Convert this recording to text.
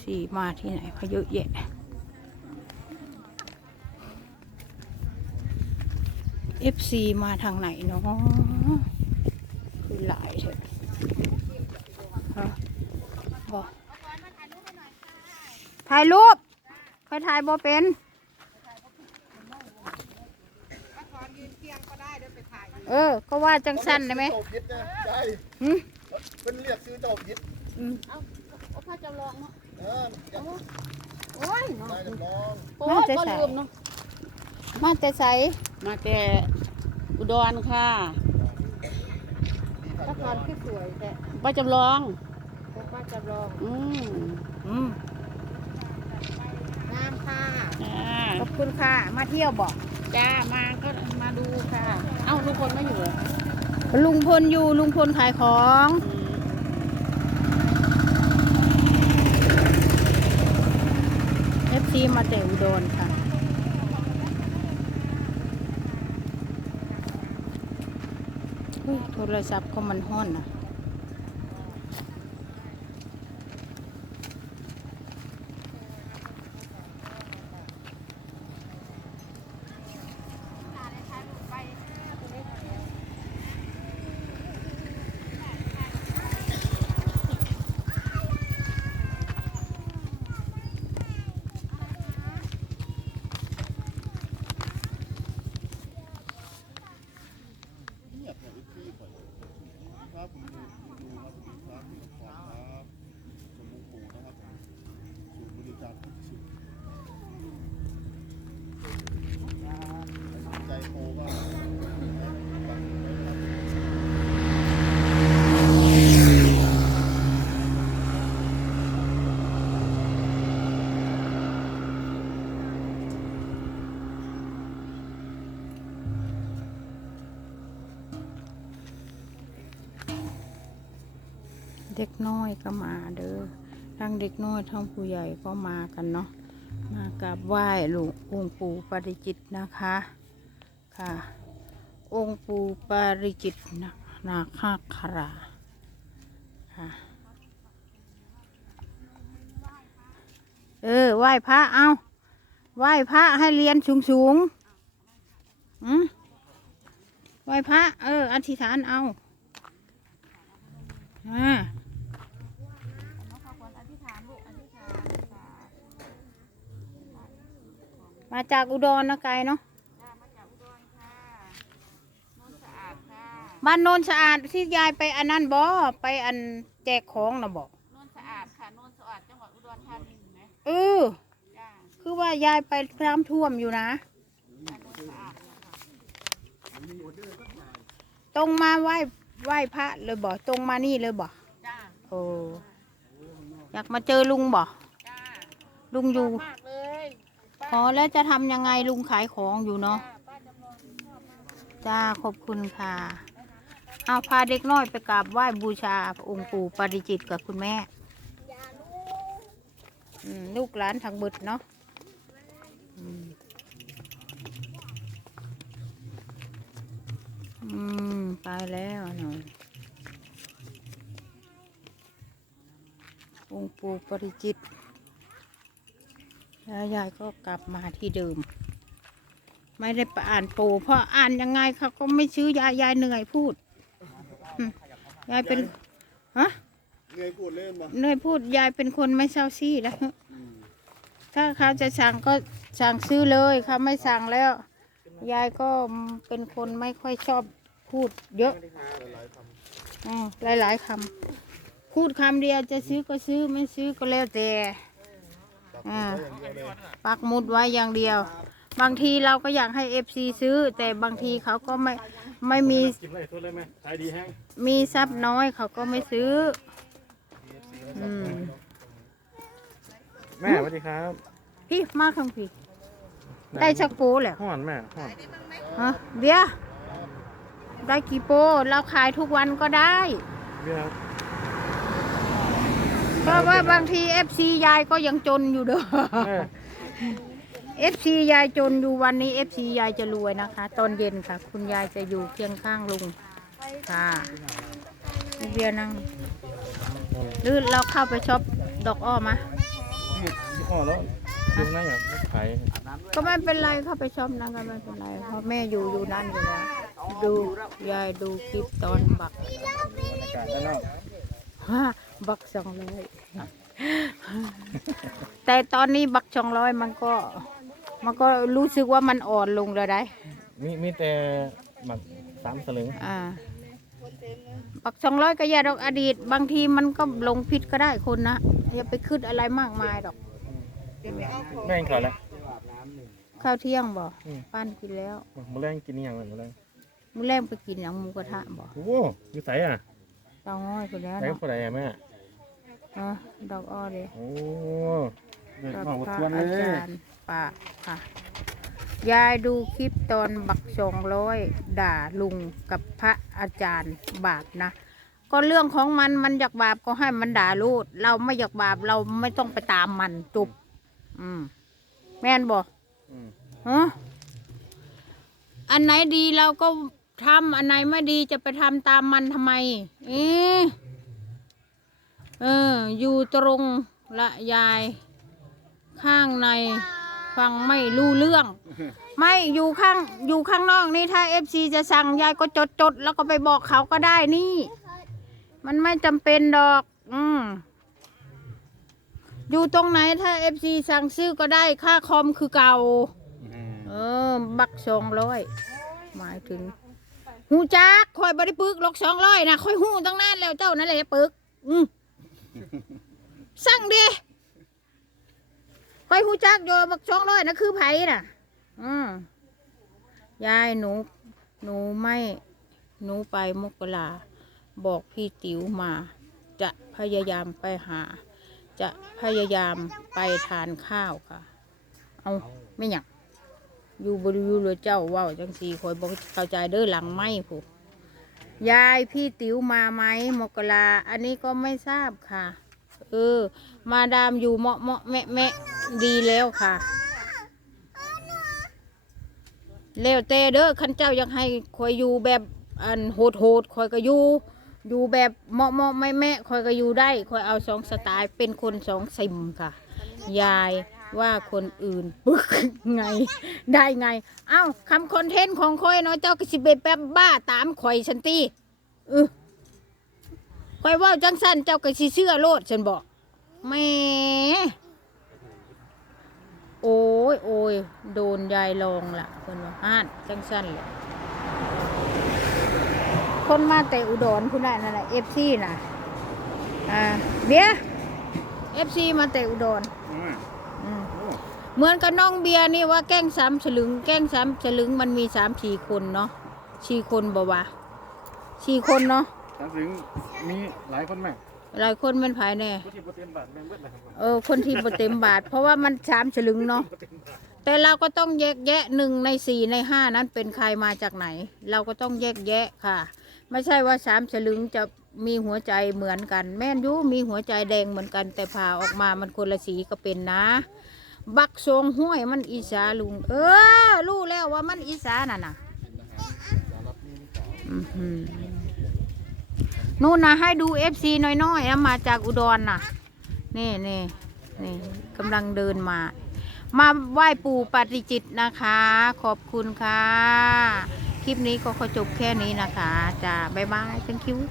FC มาที่ไหนเขาเยอะแยะ FC มาทางไหนเนาะคือหลายเถอะฮะบอกถ่ายรูปค่อยถ่ายบ่เป็นเออ ก็ว่าจังสั้นได้ไหมเจ้าพิษนะได้หืมเป็นเรียกซื้อเจ้าพิษอืมเอาผ้าจำลองเนาะเอออยาก โอ้ยได้จำลองโอ้ยก็ลืมเนาะมาแต่ใสมาแต่อุดรค่ะดีถ้าค่ะทานที่สวยแต่ป้าจำลองป้าจำลอง อืมอืมงามค่ะขอบคุณค่ะ มาเที่ยวบอกจ้ามาก็มาดูค่ะ เอ้าทุกคนไม่อยู่เหรอลุงพลอยู่ลุงพลขายของ อืม เอฟ ซี่มาแต่อุดรค่ะเฮ้ยโทรศัพท์ก็มันห้อนนะ เงียบเนี่ยพี่ข่อยครับผมดูดูครับดูครับดูครับสมุนปูนะครับผมสูตรบริการที่สุดใจโคก็ฟังไว้ครับ เด็กน้อยก็มาเด้อทั้งเด็กน้อยทั้งผู้ใหญ่ก็มากันเนาะมากราบไหว้หลวงองค์ปู่ปาริจิตนะคะค่ะ องค์ปู่ปาริจิตนะนาคาคราค่ะเออไหว้พระเอาไหว้พระให้เรียนสูงสูงๆอืมไหว้พระ เออ อธิษฐานเอา อ่า มาจากอุดรนะไกลเนาะบ้านโนนสะอาดที่ยายไปอันนั้นบ่ไปอันแจกของนะบ่โนนสะอาดค่ะโนนสะอาดจังหวัดอุดรธานีเห็นไหมเออจ้าคือว่ายายไปน้ำท่วมอยู่นะค่ะโนนสะอาดนะคะตรงมาไหว้ไหว้พระเลยบ่ตรงมานี่เลยบ่จ้าโอ้อยากมาเจอลุงบ่จ้าลุงอยู่มากเลยป้า อ๋อแล้วจะทำยังไงลุงขายของอยู่เนาะจ้าป้าจำลองชอบมากจ้าขอบคุณค่ะเอาพาเด็กน้อยไปกราบไหว้บูชาองค์ปู่ปาริจิตกับคุณแม่อืมลูกหลานทางเบิดเนาะอืมอืมไปแล้วหน่อยองค์ปู่ปาริจิต แล้วยายก็กลับมาที่เดิม ไม่ได้ไปอ่านปูเพราะอ่านยังไงเขาก็ไม่ซื้อยายยายเหนื่อยพูดอืมยายเป็นฮะเงยพูดเล่นมาเหนื่อยพูดยายเป็นคนไม่เศร้าซี่แล้วถ้าเขาจะสั่งก็สั่งซื้อเลยเขาไม่สั่งแล้ว ยายก็เป็นคนไม่ค่อยชอบพูดเยอะหลายๆคอืมหลายๆคำพูดคำเดียวจะซื้อก็ซื้อไม่ซื้อก็แล้วแต่ำตัดสินใจ อย่างเดียวเลยปักหมุดไว้อย่างเดียว บางทีเราก็อยากให้เอฟซีซื้อ แต่บางทีเขาก็ไม่ไม่มีกินอะไรทุกเลยไหมขายดีแห้งมีทรัพย์น้อยเขาก็ไม่ซื้ออืมแม่สวัสดีครับพี่มาข้างพี่ได้ชักโปูแหละห่อนแม่ห่อนฮะเบียร์ได้กี่โปเราขายทุกวันก็ได้เบี้ย เพราะว่าบางทีเอฟซียายก็ยังจนอยู่เด้อเออเอฟซียายจนอยู่วันนี้เอฟซียายจะรวยนะคะ ตอนเย็นค่ะ คุณยายจะอยู่เคียงข้างลุงค่ะพี่เบียร์นั่งหรือเราเข้าไปช็อปดอกอ้อมาเที่อ๋อแล้วดึงได้อย่างไม่ขายก็ไม่เป็นไรเข้าไปชมนะก็ไม่เป็นไรเพราะแม่อยู่อยู่นั่นอยู่แล้วดูยายดูคลิปตอนบักบรรยากาศด้านนอก ฮะ บักสองร้อยแต่ตอนนี้บักสองร้อยมันก็ มันก็รู้สึกว่ามันอ่อนลงแล้วได้ มีมีแต่หมักสามสลึงอ่าบักสองร้อยก็อย่าดอกอดีต บางทีมันก็ลงผิดก็ได้คนนะอย่าไปคิดอะไรมากมายดอกแม่งขายแล้วข้าวเที่ยงบ่อืมป้านกินแล้วมะแรงกินนี่ยังไงมะแรงมื้อแรกไปกินอย่างหมูกระทะบ่โอ้โหอยู่ใส่อะเตาง้อยคนแล้วใส่เนาะผู้ใดอะแม่ อะดอกอ้อเด้โอ้เด็กกับมาหมดพระทวนเลอายจารย์ป่าค่ะ ยายดูคลิปตอนบักสองร้อยด่าลุงกับพระอาจารย์บาปนะ ก็เรื่องของมันมันอยากบาปก็ให้มันด่าลูดเราไม่อยากบาปเราไม่ต้องไปตามมันจบอืม แม่นบอก อืมฮะอันไหนดีเราก็ทำอันไหนไม่ดีจะไปทำตามมันทำไม เอ๊ะ เออ อยู่ตรงละยาย ข้างในฟังไม่รู้เรื่อง ไม่อยู่ข้างอยู่ข้างนอกนี่ถ้าเอฟซีจะสั่งยายก็จดจดแล้วก็ไปบอกเขาก็ได้นี่ มันไม่จำเป็นดอก อืมอยู่ตรงไหนถ้าเอฟซีสั่งซื้อก็ได้ค่าคอมคือเก่า เออ บักสองร้อยหมายถึงหูจักคอยบริปึกลกสองร้อยนะคอยหูตั้งนานแล้วเจ้านั่นแหละปึก อืม สั่งดิคอยหูจักโยบักสองร้อยนะคือไผ่น่ะ อืมยายหนู หนูไม่ หนูไปมกราบอกพี่ติ๋วมา จะพยายามไปหา จะพยายามไปทานข้าวค่ะ เอาไม่หยังอยู่บริยูเลยเจ้าว่าจังสีคอยบอกเข้าใจเด้อหลังไม่ผูก ยายพี่ติ๋วมาไหมมกราอันนี้ก็ไม่ทราบค่ะ เออ มาดามอยู่เหมาะเหมาะแมะแมะดีแล้วค่ะแล้วแต่เด้อขันเจ้าอยากให้คอยอยู่แบบอันโหดโหดคอยก็อยู่อยู่แบบเหมาะเหมาะแม่แม่คอยก็อยู่ได้คอยเอาสองสไตล์เป็นคนสองซิมค่ะ ยาย ว่าคนอื่นปึ๊กไง ได้ไง เอ้าคำคอนเทนต์ของคอยเนาะเจ้าก็สิเบแป๊บบ้าตามข่อยฉันตีเออคอยว่าจังสั้นเจ้าก็สิเชื่อโลดฉันบอกแม่โอ้ยโอ้ยโดนยายลองละคนว่าฮานจังสั้นเลยคนมาแต่อุดรพุ่นน่ะนั่นแหละเอฟซีน่ะอ่าเบียเอฟซีมาแต่อุดร เหมือนกับน้องเบียร์นี่ว่าแกล้งสามฉลึง แกล้งสามฉลึงมันมีสามสี่คนเนาะสี่คนบ่วะสี่คนเนาะสามถึงมีหลายคนไหมหลายคนเป็นภายแน่ผู้ที่โปรตีนบาทแม่งเบิดเลยครับเออคนที่บ่เต็มบาท เพราะว่ามันสามฉลึงเนาะแต่เราก็ต้องแยกแยะหนึ่งในสี่ในห้านั้นเป็นใครมาจากไหน เราก็ต้องแยกแยะค่ะ ไม่ใช่ว่าสามฉลึงจะมีหัวใจเหมือนกัน แม่นอยุมีหัวใจแดงเหมือนกัน แต่ผ่าออกมามันคนละสีก็เป็นนะ บักทรงห้วยมันอีสาลุง เออรู้แล้วว่ามันอีสาน่ะนะอื้อหือนู่นนะให้ดูเอฟซีน้อยๆนะมาจากอุดรน่ะนี่นี่นี่กำลังเดินมา มาไหว้ปู่ปาริจิตนะคะ ขอบคุณค่ะ คลิปนี้ก็ขอจบแค่นี้นะคะจ้าบ๊ายบาย thank you